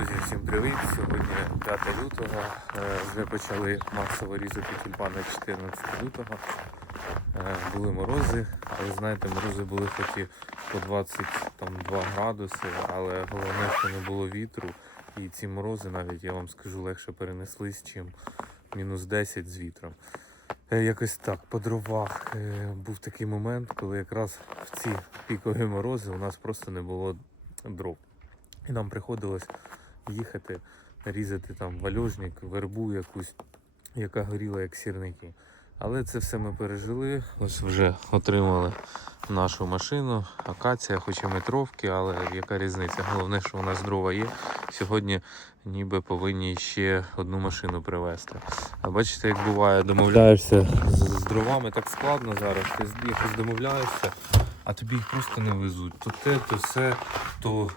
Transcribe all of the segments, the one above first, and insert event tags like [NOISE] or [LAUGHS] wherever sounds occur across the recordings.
Друзі, всім привіт! Сьогодні 5 лютого. Е, Вже почали масово різати тюльпани 14 лютого. Е, Були морози, але знаєте, морози були хоч і по 22 градуси, але головне, що не було вітру. І ці морози навіть, я вам скажу, легше перенеслись, чим мінус 10 з вітром. Е, Якось так, по дровах був такий момент, коли якраз в ці пікові морози у нас просто не було дров. І нам приходилось їхати, різати там вальожник, вербу якусь, яка горіла як сірники. Але це все ми пережили. Ось вже отримали нашу машину. Акація, хоч і метровки, але яка різниця? Головне, що у нас дрова є. Сьогодні ніби повинні ще одну машину привезти. А бачите, як буває, домовляєшся з, з дровами так складно зараз. Ти якось домовляєшся, а тобі їх просто не везуть. То те, то все, то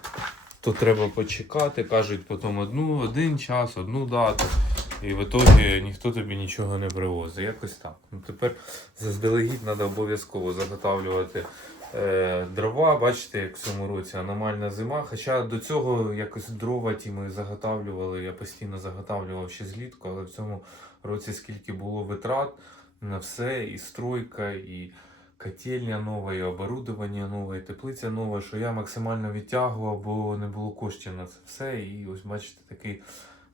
то треба почекати, кажуть потім одну, один час, одну дату. І в ітогі ніхто тобі нічого не привозить. Якось так. Ну, тепер заздалегідь треба обов'язково заготавлювати е, дрова. Бачите, як в цьому році аномальна зима. Хоча до цього якось дрова ті ми заготавлювали, я постійно заготавлював ще злітку, але в цьому році скільки було витрат на все, і стройка, і котельня нова, і оборудовання нове, і теплиця нова, що я максимально відтягував, бо не було коштів на це все. І ось бачите, такий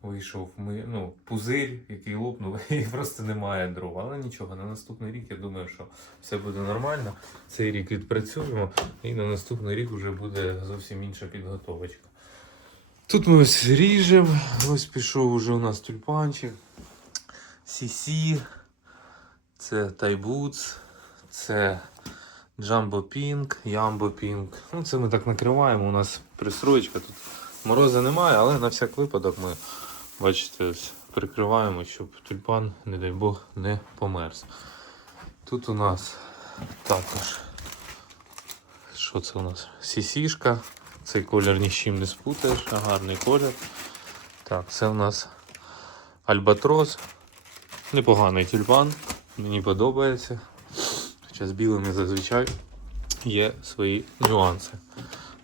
вийшов ми, ну, пузир, який лопнув, [LAUGHS] і просто немає дров. Але нічого, на наступний рік я думаю, що все буде нормально. Цей рік відпрацюємо, і на наступний рік вже буде зовсім інша підготовочка. Тут ми ось ріжемо, ось пішов уже у нас тюльпанчик, сісі, це тайбуц, це Джамбо Пінк, Ямбо Пінк. Ну, це ми так накриваємо. У нас пристроєчка тут. Мороза немає, але на всяк випадок ми, бачите, прикриваємо, щоб тюльпан, не дай Бог, не померз. Тут у нас також. Що це у нас? Сісішка. Цей колір ні з чим не спутаєш, гарний колір. Так, це у нас альбатрос. Непоганий тюльпан. Мені подобається. Хоча з білими зазвичай є свої нюанси.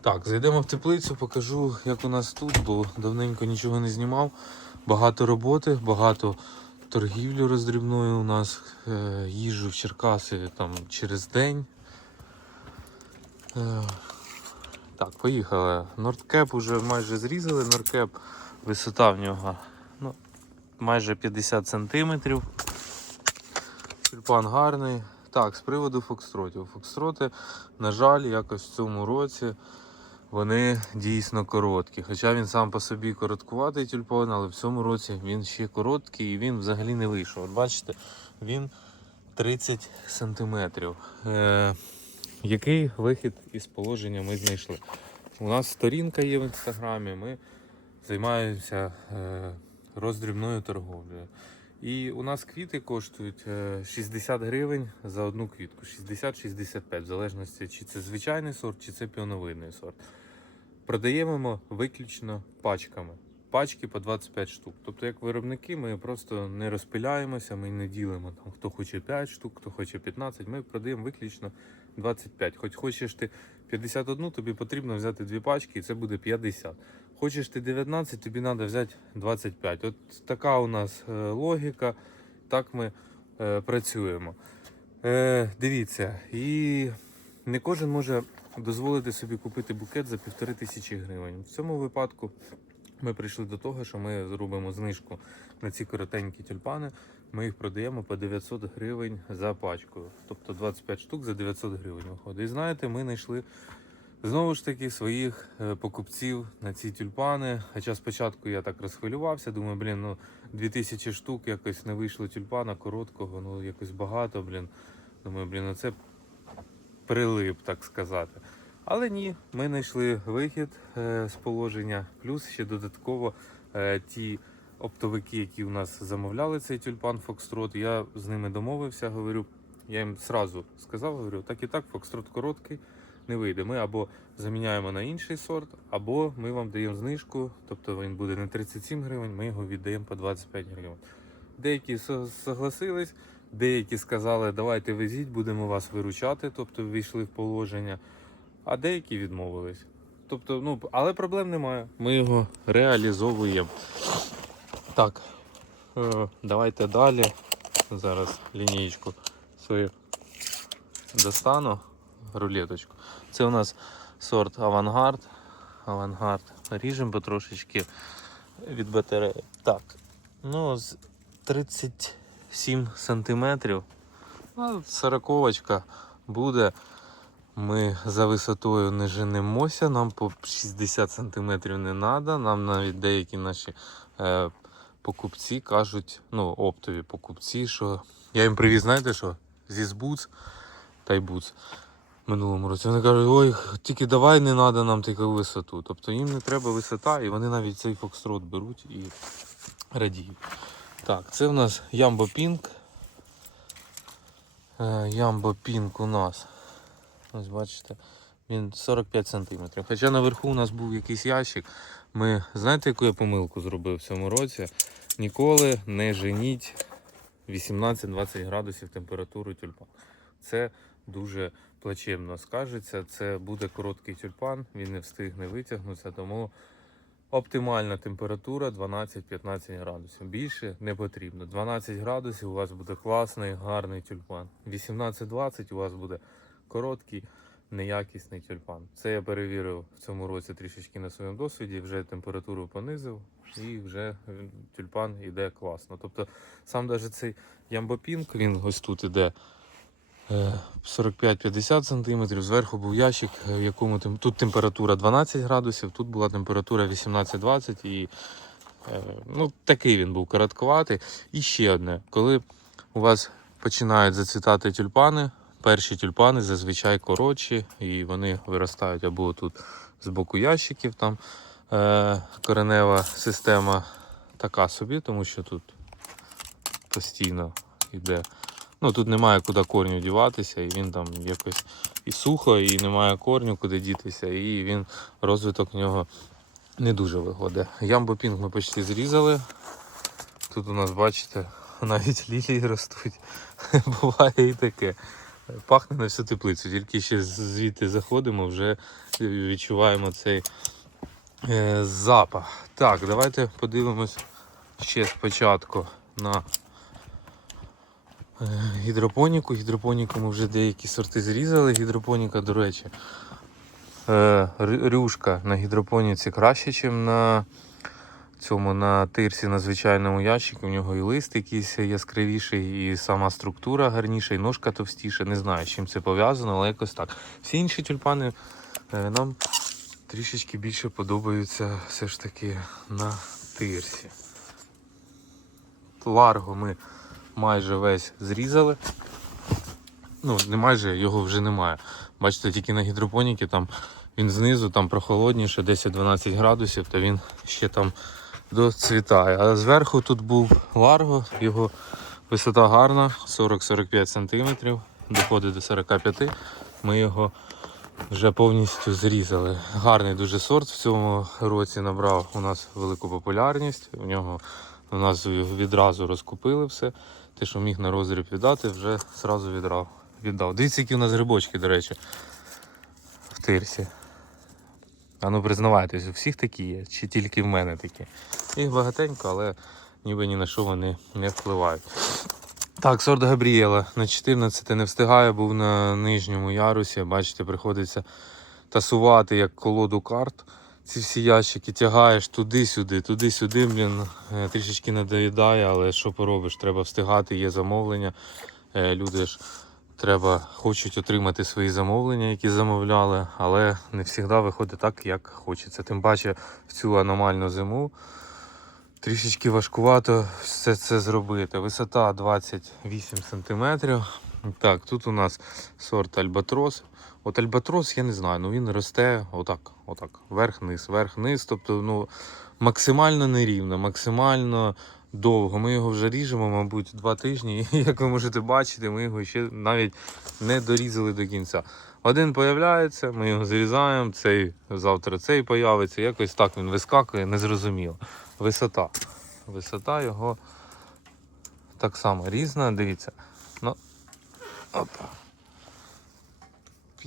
Так, зайдемо в теплицю, покажу, як у нас тут, бо давненько нічого не знімав. Багато роботи, багато торгівлі роздрібної у нас. Е, їжджу в Черкаси там через день. Е, так, поїхали. Нордкеп вже майже зрізали. Нордкеп, висота в нього ну, майже 50 сантиметрів. Тюльпан гарний. Так, з приводу фокстротів. Фокстроти, на жаль, якось в цьому році вони дійсно короткі. Хоча він сам по собі короткуватий тюльпан, але в цьому році він ще короткий і він взагалі не вийшов. От бачите, він 30 сантиметрів. Е, який вихід із положення ми знайшли? У нас сторінка є в інстаграмі, ми займаємося е, роздрібною торговлею. І у нас квіти коштують е, 60 гривень за одну квітку. 60-65, в залежності, чи це звичайний сорт, чи це піоновидний сорт. Продаємо виключно пачками. Пачки по 25 штук. Тобто, як виробники, ми просто не розпиляємося, ми не ділимо там, хто хоче 5 штук, хто хоче 15. Ми продаємо виключно 25. Хоч хочеш ти 51, тобі потрібно взяти дві пачки, і це буде 50. Хочеш ти 19, тобі треба взяти 25. От така у нас е, логіка, так ми е, працюємо. Е, дивіться, і не кожен може дозволити собі купити букет за півтори тисячі гривень. В цьому випадку ми прийшли до того, що ми зробимо знижку на ці коротенькі тюльпани. Ми їх продаємо по 900 гривень за пачку. Тобто 25 штук за 900 гривень виходить. І знаєте, ми знайшли знову ж таки своїх е, покупців на ці тюльпани. Хоча спочатку я так розхвилювався, думаю, блін, ну 2000 штук якось не вийшло тюльпана короткого, ну якось багато, блін. Думаю, блін, ну це прилип, так сказати. Але ні, ми знайшли вихід е, з положення, плюс ще додатково е, ті оптовики, які у нас замовляли цей тюльпан Фокстрот. Я з ними домовився, говорю. Я їм зразу сказав, говорю, так і так, Фокстрот короткий, не вийде. Ми або заміняємо на інший сорт, або ми вам даємо знижку, тобто він буде не 37 гривень, ми його віддаємо по 25 гривень. Деякі со- согласились, деякі сказали, давайте везіть, будемо вас виручати, тобто ввійшли в положення, а деякі відмовились. тобто, ну, але проблем немає. Ми його реалізовуємо. Так, е, давайте далі. Зараз лінієчку свою достану, рулеточку. Це у нас сорт авангард. Авангард. Ріжемо потрошечки від батареї. Так, ну, з 37 сантиметрів. Сороковочка буде. Ми за висотою не женемося, нам по 60 см не треба. Нам навіть деякі наші е, покупці кажуть, ну, оптові покупці, що я їм привіз, знаєте що? Зі Збуц та й Буц минулому році. Вони кажуть, ой, тільки давай не треба нам таку висоту. Тобто їм не треба висота, і вони навіть цей фокстрот беруть і радіють. Так, це в нас Ямбо Пінк. Ямбо Пінк у нас. Ось бачите, він 45 см. Хоча наверху у нас був якийсь ящик. Ми знаєте, яку я помилку зробив в цьому році? Ніколи не женіть 18-20 градусів температуру тюльпан. Це дуже плачевно скажеться. Це буде короткий тюльпан, він не встигне витягнутися, тому оптимальна температура 12-15 градусів. Більше не потрібно. 12 градусів у вас буде класний, гарний тюльпан. 18-20 у вас буде короткий, неякісний тюльпан. Це я перевірив в цьому році трішечки на своєму досвіді, вже температуру понизив і вже е, тюльпан іде класно. Тобто сам навіть цей ямбопінк, він ось тут іде. Е, 45-50 см, зверху був ящик, е, в якому тут температура 12 градусів, тут була температура 18-20 і е, ну, такий він був коротковатий. І ще одне, коли у вас починають зацвітати тюльпани, перші тюльпани зазвичай коротші, і вони виростають або тут з боку ящиків, там е, коренева система така собі, тому що тут постійно йде. Ну тут немає куди корню діватися, і він там якось і сухо, і немає корню, куди дітися, і він розвиток в нього не дуже виходить. Ямбопінг ми почти зрізали. Тут у нас, бачите, [LAUGHS] навіть лілії ростуть. [LAUGHS] Буває і таке. Пахне на всю теплицю, тільки ще звідти заходимо, вже відчуваємо цей е, запах. Так, давайте подивимось ще спочатку на гідропоніку. Гідропоніку ми вже деякі сорти зрізали. Гідропоніка, до речі, е, рюшка на гідропоніці краще, ніж на цьому на тирсі на звичайному ящику. У нього і лист якийсь яскравіший, і сама структура гарніша, і ножка товстіша. Не знаю, з чим це пов'язано, але якось так. Всі інші тюльпани е, нам трішечки більше подобаються все ж таки на тирсі. Ларго ми майже весь зрізали. Ну, не майже, його вже немає. Бачите, тільки на гідропоніки там він знизу там прохолодніше, 10-12 градусів, то він ще там доцвітає. А зверху тут був ларго, його висота гарна, 40-45 см, доходить до 45 Ми його вже повністю зрізали. Гарний дуже сорт в цьому році набрав у нас велику популярність. У нього у нас відразу розкупили все. Те, що міг на розріб віддати, вже зразу віддав. віддав. Дивіться, які у нас грибочки, до речі, в тирсі. А ну признавайтесь, у всіх такі є, чи тільки в мене такі. Їх багатенько, але ніби ні на що вони не впливають. Так, сорт Габрієла на 14 не встигає, був на нижньому ярусі. Бачите, приходиться тасувати як колоду карт. Ці всі ящики тягаєш туди-сюди, туди-сюди, блін, е, трішечки надоїдає, але що поробиш, треба встигати, є замовлення. Е, Люди ж треба, хочуть отримати свої замовлення, які замовляли, але не завжди виходить так, як хочеться. Тим паче в цю аномальну зиму трішечки важкувато все це зробити. Висота 28 см. Так, тут у нас сорт Альбатрос. От Альбатрос, я не знаю, ну він росте отак, отак, верх-низ, верх-низ. Тобто, ну, максимально нерівно, максимально довго. Ми його вже ріжемо, мабуть, два тижні. [LAUGHS] І як ви можете бачити, ми його ще навіть не дорізали до кінця. Один появляється, ми його зрізаємо, цей завтра цей появиться. Якось так він вискакує, незрозуміло. Висота. Висота його так само різна, дивіться. Ну, опа.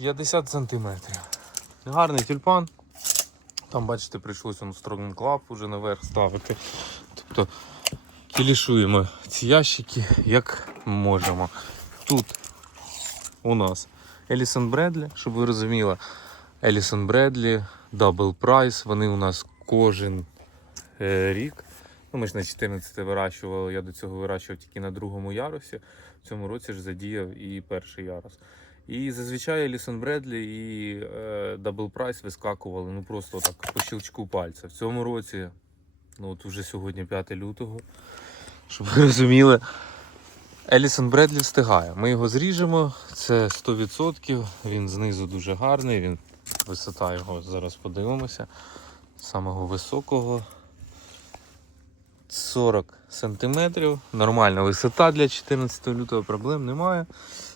50 сантиметрів. Гарний тюльпан. Там, бачите, прийшлося Strong Club уже наверх ставити. Тобто кілішуємо ці ящики як можемо. Тут у нас Елісон Бредлі, щоб ви розуміли. Елісон Бредлі, Double Price. Вони у нас кожен е, рік. Ну, ми ж на 14 вирощували, я до цього вирощував тільки на другому ярусі. В цьому році ж задіяв і перший ярус. І зазвичай Елісон Бредлі і е, Double Price вискакували ну просто так по щелчку пальця. В цьому році, ну от уже сьогодні 5 лютого, щоб ви розуміли, Елісон Бредлі встигає. Ми його зріжемо, це 100%. Він знизу дуже гарний, він, висота його зараз подивимося. Самого високого 40 сантиметрів. Нормальна висота для 14 лютого, проблем немає.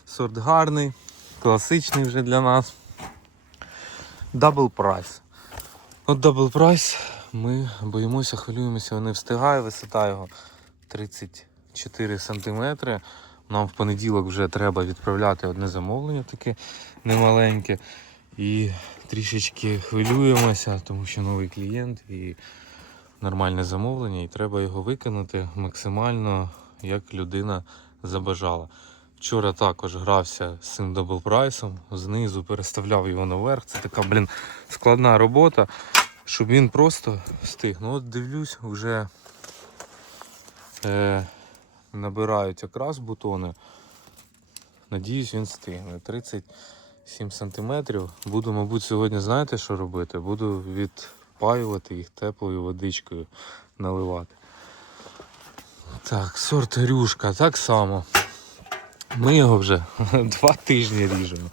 Сорт гарний, класичний вже для нас. Double Price. От Double Price ми боїмося, хвилюємося, не встигає. Висота його 34 сантиметри. Нам в понеділок вже треба відправляти одне замовлення таке немаленьке. І трішечки хвилюємося, тому що новий клієнт і нормальне замовлення, і треба його виконати максимально, як людина забажала. Вчора також грався з цим даблпрайсом, знизу переставляв його наверх. Це така, блін, складна робота, щоб він просто встиг. Ну от дивлюсь, вже е, набирають якраз бутони. Надіюсь, він встигне. 37 сантиметрів. Буду, мабуть, сьогодні знаєте, що робити? Буду відпаювати їх теплою водичкою наливати. Так, сорт Рюшка, так само. Ми його вже [LAUGHS] два тижні ріжемо.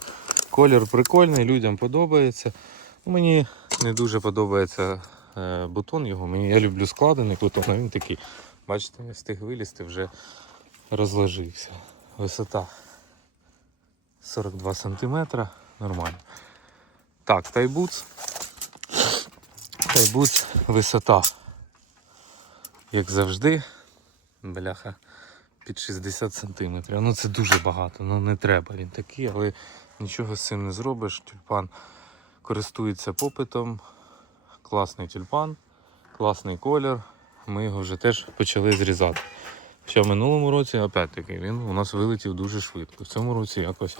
Колір прикольний, людям подобається. Мені не дуже подобається е, бутон його. Мені, я люблю складений бутон, а він такий, бачите, не встиг вилізти, вже розложився. Висота 42 см, нормально. Так, тайбуц. Тайбуц висота. Як завжди, бляха під 60 см. Ну це дуже багато, ну не треба. Він такий, але нічого з цим не зробиш. Тюльпан користується попитом. Класний тюльпан, класний колір. Ми його вже теж почали зрізати. Ще в минулому році, опять-таки, він у нас вилетів дуже швидко. В цьому році якось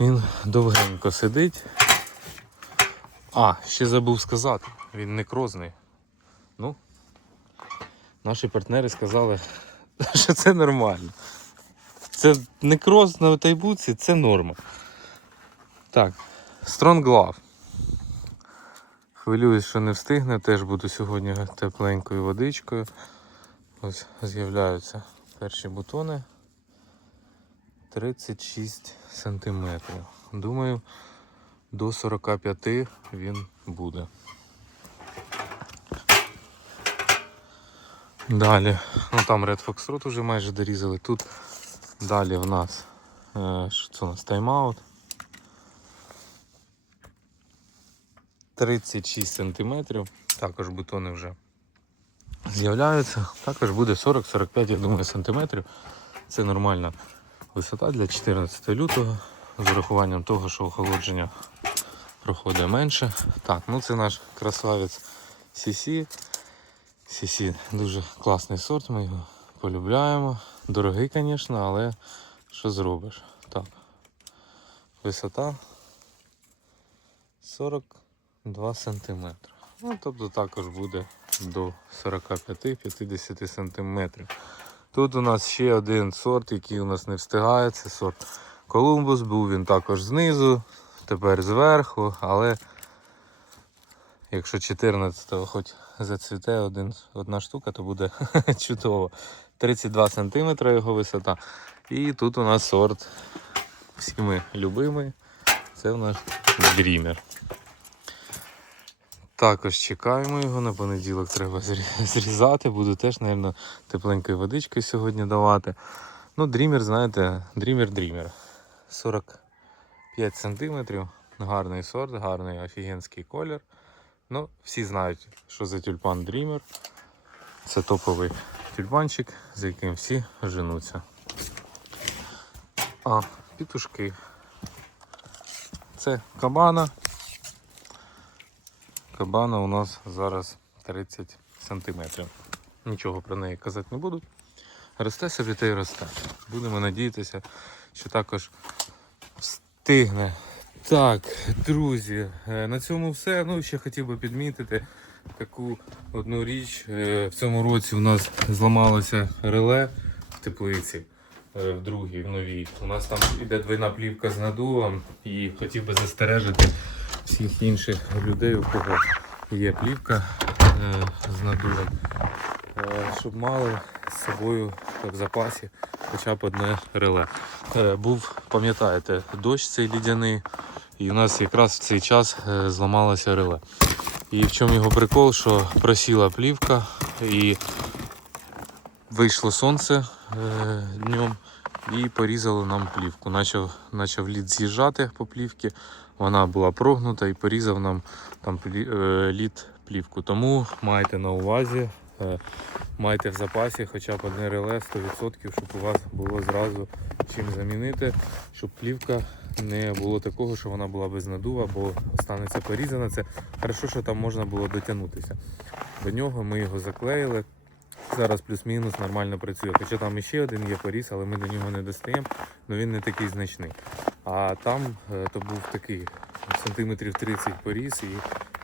він довгенько сидить. А, ще забув сказати, він не крозний. Ну, наші партнери сказали, [LAUGHS] що це нормально. Це не крос на тайбуці, це норма. Так, Strong Glove. Хвилююсь, що не встигне, теж буду сьогодні тепленькою водичкою. Ось з'являються перші бутони. 36 сантиметрів. Думаю, до 45 він буде. Далі, ну там Red Fox уже майже дорізали. Тут далі в нас е, що це у нас тайм-аут. 36 сантиметрів. Також бутони вже з'являються. Також буде 40-45, я думаю, сантиметрів. Це нормальна висота для 14 лютого. З урахуванням того, що охолодження проходить менше. Так, ну це наш красавець CC. CC дуже класний сорт, ми його полюбляємо. Дорогий, звісно, але що зробиш? Так. Висота 42 см. Ну, тобто також буде до 45-50 см. Тут у нас ще один сорт, який у нас не встигає, це сорт Колумбус. Був він також знизу, тепер зверху, але якщо 14-го хоч зацвіте один, одна штука, то буде [LAUGHS] чудово. 32 см його висота. І тут у нас сорт всіми любимий. Це у нас дрімер. Також чекаємо його на понеділок, треба зрізати. Буду теж, мабуть, тепленькою водичкою сьогодні давати. Ну, дрімер, знаєте, дрімер-дрімер. 45 сантиметрів. Гарний сорт, гарний офігенський колір. Ну, всі знають, що за тюльпан дрімер. Це топовий тюльпанчик, за яким всі женуться. А, пітушки. Це кабана. Кабана у нас зараз 30 сантиметрів. Нічого про неї казати не буду. Росте собі та й росте. Будемо надіятися, що також встигне. Так, друзі, е, на цьому все. Ну, ще хотів би підмітити таку одну річ. Е, В цьому році у нас зламалося реле в теплиці. е, В другій, в новій. У нас там іде двойна плівка з надувом і хотів би застережити всіх інших людей, у кого є плівка з надувом, щоб мали з собою в запасі хоча б одне реле. Е, Був, пам'ятаєте, дощ цей лідяний, і у нас якраз в цей час е, зламалося реле. І в чому його прикол, що просіла плівка і вийшло сонце е, днем і порізало нам плівку. Начав, начав лід з'їжджати по плівці, вона була прогнута і порізав нам там е, лід плівку. Тому майте на увазі, е, майте в запасі хоча б одне реле 100%, щоб у вас було зразу чим замінити, щоб плівка не було такого, що вона була без надува, бо станеться порізана. Це хорошо, що там можна було дотягнутися. До нього ми його заклеїли. Зараз плюс-мінус нормально працює. Хоча там іще один є поріз, але ми до нього не достаємо, але він не такий значний. А там е, то був такий сантиметрів 30 поріз, і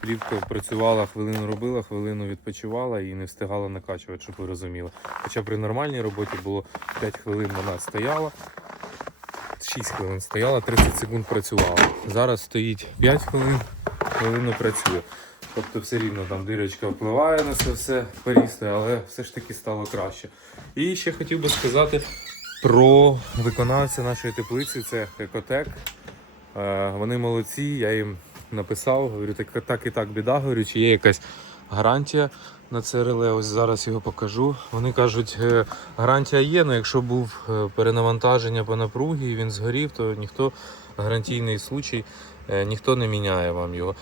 плівка працювала, хвилину робила, хвилину відпочивала і не встигала накачувати, щоб ви розуміли. Хоча при нормальній роботі було 5 хвилин вона стояла, 6 хвилин стояла, 30 секунд працювала. Зараз стоїть 5 хвилин, хвилину працює. Тобто все рівно там дирочка впливає на це все порісти, але все ж таки стало краще. І ще хотів би сказати про виконавця нашої теплиці, це Екотек. Е, Вони молодці, я їм написав, говорю, так, так і так біда, говорю, чи є якась гарантія на це реле. Ось зараз його покажу. Вони кажуть, «Е, гарантія є, але якщо був е, перенавантаження по напругі і він згорів, то ніхто гарантійний случай, е, ніхто не міняє вам його.